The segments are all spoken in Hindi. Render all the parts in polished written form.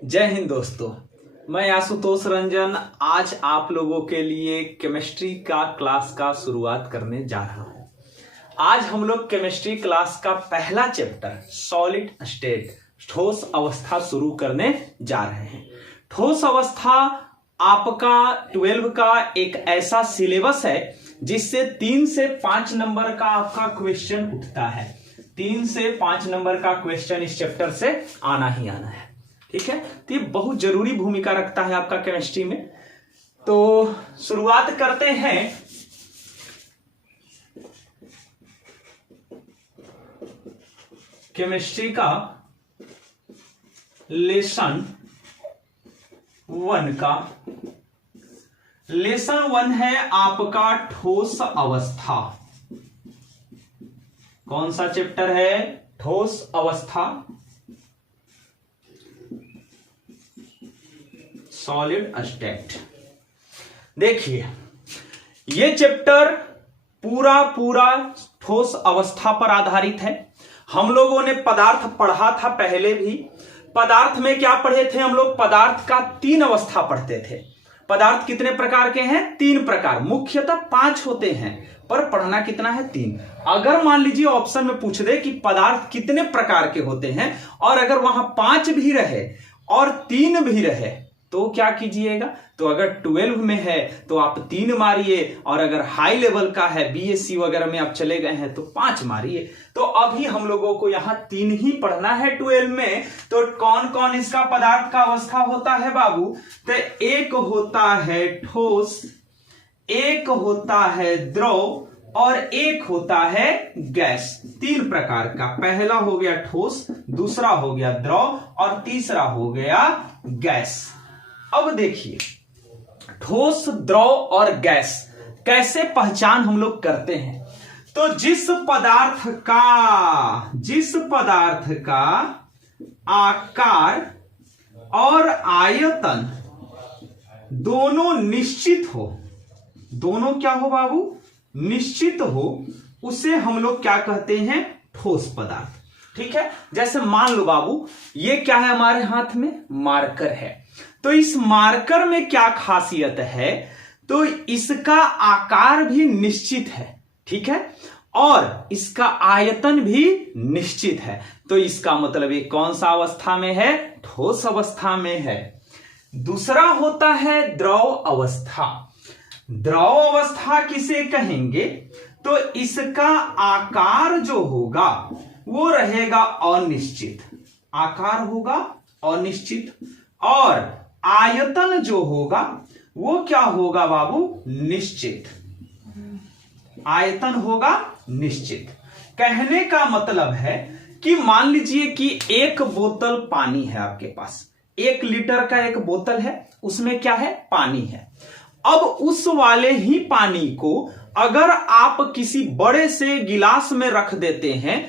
जय हिंद दोस्तों, मैं आशुतोष रंजन आज आप लोगों के लिए केमिस्ट्री का क्लास का शुरुआत करने जा रहा हूं। आज हम लोग केमिस्ट्री क्लास का पहला चैप्टर सॉलिड स्टेट ठोस अवस्था शुरू करने जा रहे हैं। ठोस अवस्था आपका 12 का एक ऐसा सिलेबस है जिससे 3 से 5 नंबर का आपका क्वेश्चन उठता है। 3 से 5 नंबर का क्वेश्चन इस चैप्टर से आना ही आना है। ठीक है, तो ये बहुत जरूरी भूमिका रखता है आपका केमिस्ट्री में। तो शुरुआत करते हैं। केमिस्ट्री का लेसन 1 का लेसन 1 है आपका ठोस अवस्था। कौन सा चैप्टर है? ठोस अवस्था, सॉलिड स्टेट। देखिए, ये चैप्टर पूरा ठोस अवस्था पर आधारित है। हम लोगों ने पदार्थ पढ़ा था पहले भी। पदार्थ में क्या पढ़े थे हम लोग? पदार्थ का 3 अवस्था पढ़ते थे। पदार्थ कितने प्रकार के हैं? 3 प्रकार। मुख्यतः 5 होते हैं पर पढ़ना कितना है? 3। अगर मान लीजिए ऑप्शन में पूछ दे कि पदार्थ कितने प्रकार के होते हैं और अगर वहां 5 भी रहे और 3 भी रहे तो क्या कीजिएगा? तो अगर 12 में है तो आप 3 मारिए और अगर हाई लेवल का है बीएससी वगैरह में आप चले गए हैं तो 5 मारिए। तो अभी हम लोगों को यहां 3 ही पढ़ना है 12 में। तो कौन कौन इसका पदार्थ का अवस्था होता है बाबू? तो एक होता है ठोस, एक होता है द्रव और एक होता है गैस। 3 प्रकार का। पहला हो गया ठोस, दूसरा हो गया द्रव और तीसरा हो गया गैस। अब देखिए, ठोस, द्रव और गैस कैसे पहचान हम लोग करते हैं? तो जिस पदार्थ का आकार और आयतन दोनों निश्चित हो, दोनों क्या हो बाबू? निश्चित हो, उसे हम लोग क्या कहते हैं? ठोस पदार्थ। ठीक है, जैसे मान लो बाबू, ये क्या है हमारे हाथ में? मार्कर है। तो इस मार्कर में क्या खासियत है? तो इसका आकार भी निश्चित है। ठीक है, और इसका आयतन भी निश्चित है। तो इसका मतलब ये कौन सा अवस्था में है? ठोस अवस्था में है। दूसरा होता है द्रव अवस्था। द्रव अवस्था किसे कहेंगे? तो इसका आकार जो होगा वो रहेगा अनिश्चित, आकार होगा अनिश्चित, और आयतन जो होगा वो क्या होगा बाबू? निश्चित। आयतन होगा निश्चित। कहने का मतलब है कि मान लीजिए कि एक बोतल पानी है आपके पास, 1 लीटर का एक बोतल है, उसमें क्या है? पानी है। अब उस वाले ही पानी को अगर आप किसी बड़े से गिलास में रख देते हैं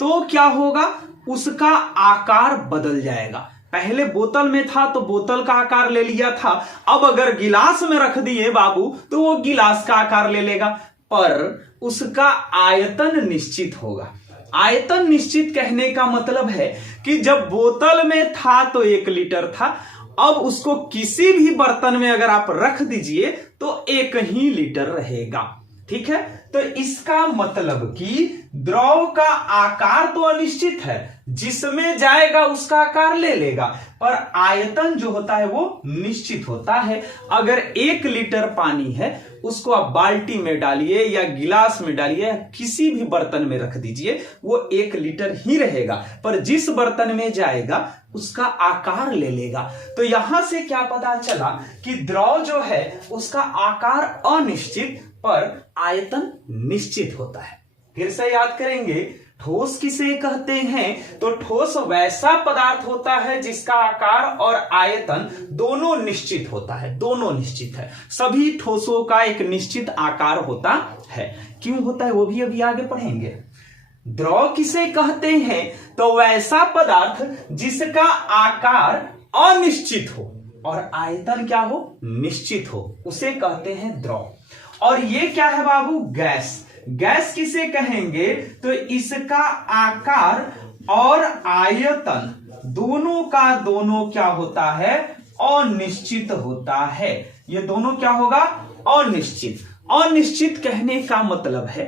तो क्या होगा? उसका आकार बदल जाएगा। पहले बोतल में था तो बोतल का आकार ले लिया था, अब अगर गिलास में रख दिए बाबू तो वो गिलास का आकार ले लेगा, पर उसका आयतन निश्चित होगा। आयतन निश्चित कहने का मतलब है कि जब बोतल में था तो 1 लीटर था, अब उसको किसी भी बर्तन में अगर आप रख दीजिए तो 1 ही लीटर रहेगा। ठीक है, तो इसका मतलब कि द्रव का आकार तो अनिश्चित है, जिसमें जाएगा उसका आकार ले लेगा, पर आयतन जो होता है वो निश्चित होता है। अगर 1 लीटर पानी है, उसको आप बाल्टी में डालिए या गिलास में डालिए, किसी भी बर्तन में रख दीजिए, वो 1 लीटर ही रहेगा, पर जिस बर्तन में जाएगा उसका आकार ले लेगा। तो यहां से क्या पता चला कि द्रव जो है उसका आकार अनिश्चित पर आयतन निश्चित होता है। फिर से याद करेंगे, ठोस किसे कहते हैं? तो ठोस वैसा पदार्थ होता है जिसका आकार और आयतन दोनों निश्चित होता है। दोनों निश्चित है। सभी ठोसों का एक निश्चित आकार होता है। क्यों होता है वो भी अभी आगे पढ़ेंगे। द्रव किसे कहते हैं? तो वैसा पदार्थ जिसका आकार अनिश्चित हो और आयतन क्या हो? निश्चित हो, उसे कहते हैं द्रव। और ये क्या है बाबू? गैस। गैस किसे कहेंगे? तो इसका आकार और आयतन दोनों का दोनों क्या होता है, अनिश्चित होता है। ये दोनों क्या होगा, अनिश्चित। अनिश्चित कहने का मतलब है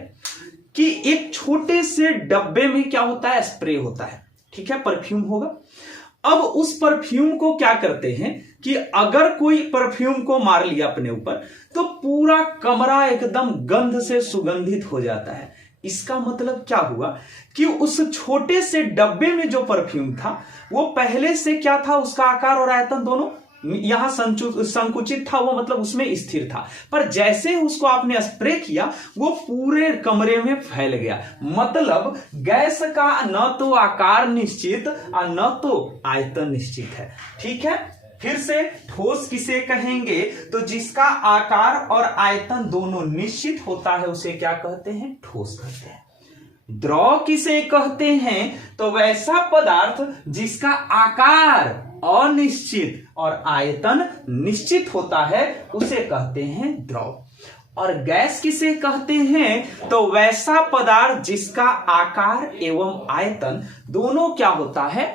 कि एक छोटे से डब्बे में क्या होता है, स्प्रे होता है, ठीक है, परफ्यूम होगा। अब उस परफ्यूम को क्या करते हैं कि अगर कोई परफ्यूम को मार लिया अपने ऊपर तो पूरा कमरा एकदम गंध से सुगंधित हो जाता है। इसका मतलब क्या हुआ कि उस छोटे से डब्बे में जो परफ्यूम था वो पहले से क्या था, उसका आकार और आयतन दोनों यहां संकुचित था, वो मतलब उसमें स्थिर था। पर जैसे उसको आपने स्प्रे किया वो पूरे कमरे में फैल गया। मतलब गैस का न तो आकार निश्चित और न तो आयतन निश्चित है, ठीक है। फिर से, ठोस किसे कहेंगे, तो जिसका आकार और आयतन दोनों निश्चित होता है उसे क्या कहते हैं, ठोस कहते हैं। द्रव किसे कहते हैं, तो वैसा पदार्थ जिसका आकार अनिश्चित और आयतन निश्चित होता है उसे कहते हैं द्रव। और गैस किसे कहते हैं, तो वैसा पदार्थ जिसका आकार एवं आयतन दोनों क्या होता है,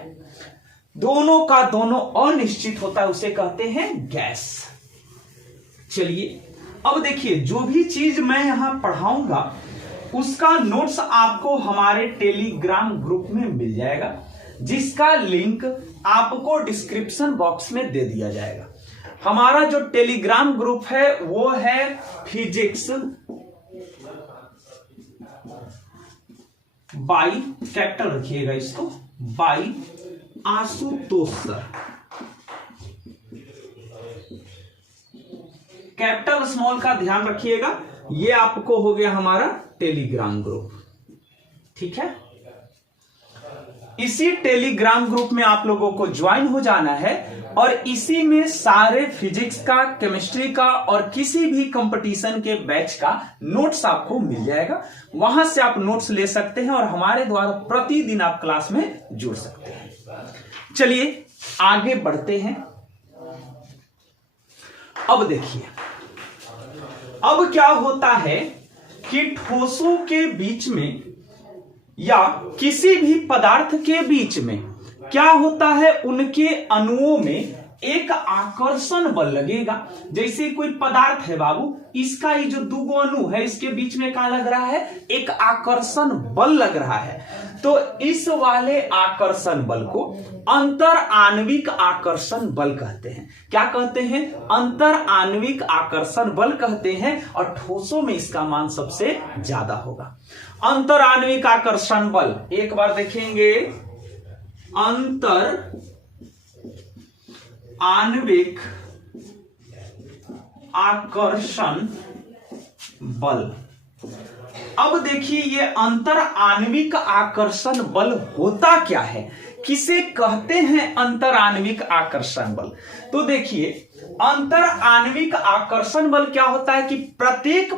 दोनों का दोनों अनिश्चित होता है, उसे कहते हैं गैस। चलिए अब देखिए, जो भी चीज मैं यहां पढ़ाऊंगा उसका नोट्स आपको हमारे टेलीग्राम ग्रुप में मिल जाएगा, जिसका लिंक आपको डिस्क्रिप्शन बॉक्स में दे दिया जाएगा। हमारा जो टेलीग्राम ग्रुप है वो है फिजिक्स बाई, कैपिटल रखिएगा इसको, by Ashutosh sir. Capital small का ध्यान रखिएगा। ये आपको हो गया हमारा टेलीग्राम ग्रुप, ठीक है। इसी टेलीग्राम ग्रुप में आप लोगों को ज्वाइन हो जाना है और इसी में सारे फिजिक्स का, केमिस्ट्री का और किसी भी कंपटीशन के बैच का नोट्स आपको मिल जाएगा। वहां से आप नोट्स ले सकते हैं और हमारे द्वारा प्रतिदिन आप क्लास में जुड़ सकते हैं। चलिए आगे बढ़ते हैं। अब देखिए, अब क्या होता है कि ठोसों के बीच में या किसी भी पदार्थ के बीच में क्या होता है, उनके अणुओं में एक आकर्षण बल लगेगा। जैसे कोई पदार्थ है बाबू, इसका ये जो दो अणु है इसके बीच में क्या लग रहा है, एक आकर्षण बल लग रहा है। तो इस वाले आकर्षण बल को अंतर आणविक आकर्षण बल कहते हैं। क्या कहते हैं, अंतर आणविक आकर्षण बल कहते हैं। और ठोसों में इसका मान सबसे ज्यादा होगा। अंतर आणविक आकर्षण बल एक बार देखेंगे, अंतर आणविक आकर्षण बल। अब देखिए, ये अंतर आणविक आकर्षण बल होता क्या है, किसे कहते हैं अंतर आणविक आकर्षण बल। तो देखिए, अंतर आणविक आकर्षण बल क्या होता है कि प्रत्येक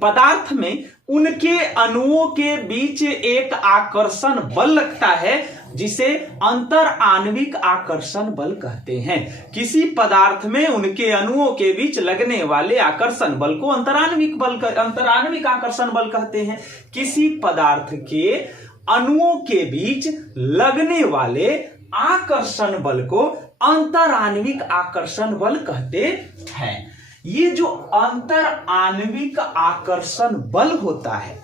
पदार्थ में उनके अणुओं के बीच एक आकर्षण बल लगता है, जिसे अंतर आणविक आकर्षण बल कहते हैं। किसी पदार्थ में उनके अणुओं के बीच लगने वाले आकर्षण बल को अंतर आणविक आकर्षण बल कहते हैं। किसी पदार्थ के अणुओं के बीच लगने वाले आकर्षण बल को अंतर आणविक आकर्षण बल कहते हैं। ये जो अंतर आणविक आकर्षण बल होता है,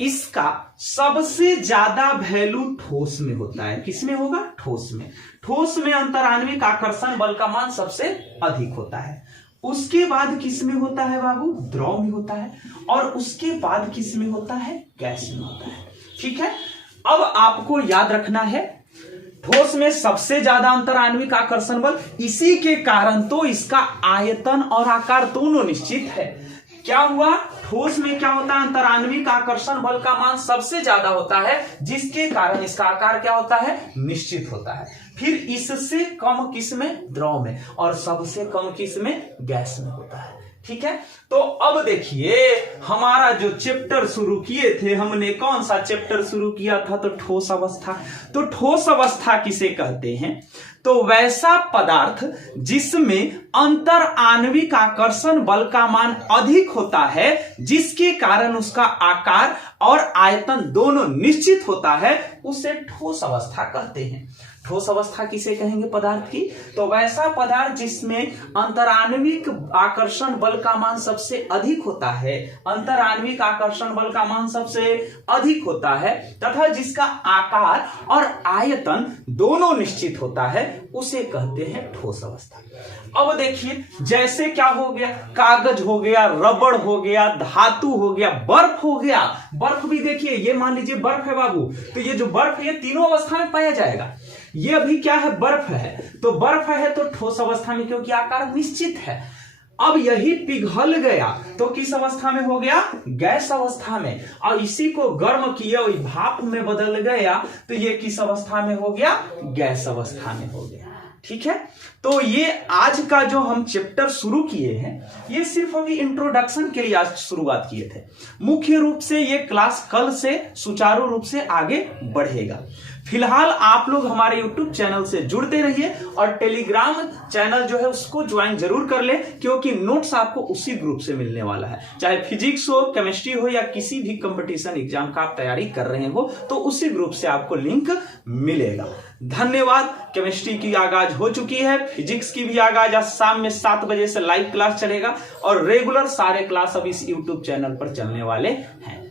इसका सबसे ज्यादा वैल्यू ठोस में होता है। किसमें होगा, ठोस में। ठोस में अंतर आणविक आकर्षण बल का मान सबसे अधिक होता है। उसके बाद किस में होता है बाबू, द्रव में होता है। और उसके बाद किस में होता है, गैस में होता है, ठीक है। अब आपको याद रखना है, ठोस में सबसे ज्यादा अंतर आणविक आकर्षण बल, इसी के कारण तो इसका आयतन और आकार दोनों निश्चित है। क्या हुआ, ठोस में क्या होता है, अंतर आणविक आकर्षण बल का मान सबसे ज्यादा होता है, जिसके कारण इसका आकार क्या होता है, निश्चित होता है। फिर इससे कम किस में, द्रव में, और सबसे कम किस में, गैस में होता है, ठीक है। तो अब देखिए, हमारा जो चैप्टर शुरू किए थे, हमने कौन सा चैप्टर शुरू किया था, तो ठोस अवस्था। तो ठोस अवस्था किसे कहते हैं, तो वैसा पदार्थ जिसमें अंतर आणविक आकर्षण बल का मान अधिक होता है, जिसके कारण उसका आकार और आयतन दोनों निश्चित होता है उसे ठोस अवस्था कहते हैं। ठोस अवस्था किसे कहेंगे पदार्थ की? तो वैसा पदार्थ जिसमें अंतराण्विक आकर्षण बल का मान सबसे अधिक होता है, अंतराण्विक आकर्षण बल का मान सबसे अधिक होता है तथा जिसका आकार और आयतन दोनों निश्चित होता है उसे कहते हैं ठोस अवस्था। अब देखिए जैसे क्या हो गया, कागज हो गया, रबड़ हो गया, धातु हो गया, बर्फ हो गया। बर्फ भी देखिए, ये मान लीजिए बर्फ है बाबू, तो ये जो बर्फ है ये तीनों अवस्था में पाया जाएगा। ये अभी क्या है? बर्फ है। तो बर्फ है तो ठोस अवस्था में क्योंकि आकार निश्चित है। अब यही पिघल गया तो किस अवस्था में हो गया? गैस अवस्था में। और इसी को गर्म किया, भाप में बदल गया तो ये किस अवस्था में हो गया? गैस अवस्था में हो गया। ठीक है, तो ये आज का जो हम चैप्टर शुरू किए हैं ये सिर्फ अभी इंट्रोडक्शन के लिए आज शुरुआत किए थे। मुख्य रूप से ये क्लास कल से सुचारू रूप से आगे बढ़ेगा। फिलहाल आप लोग हमारे YouTube चैनल से जुड़ते रहिए और टेलीग्राम चैनल जो है उसको ज्वाइन जरूर कर ले, क्योंकि नोट्स आपको उसी ग्रुप से मिलने वाला है। चाहे फिजिक्स हो, केमिस्ट्री हो या किसी भी कंपटीशन एग्जाम का आप तैयारी कर रहे हो तो उसी ग्रुप से आपको लिंक मिलेगा। धन्यवाद। केमिस्ट्री की आगाज हो चुकी है, फिजिक्स की भी आगाज आज शाम में 7 बजे से लाइव क्लास चलेगा और रेगुलर सारे क्लास अब इस YouTube चैनल पर चलने वाले हैं।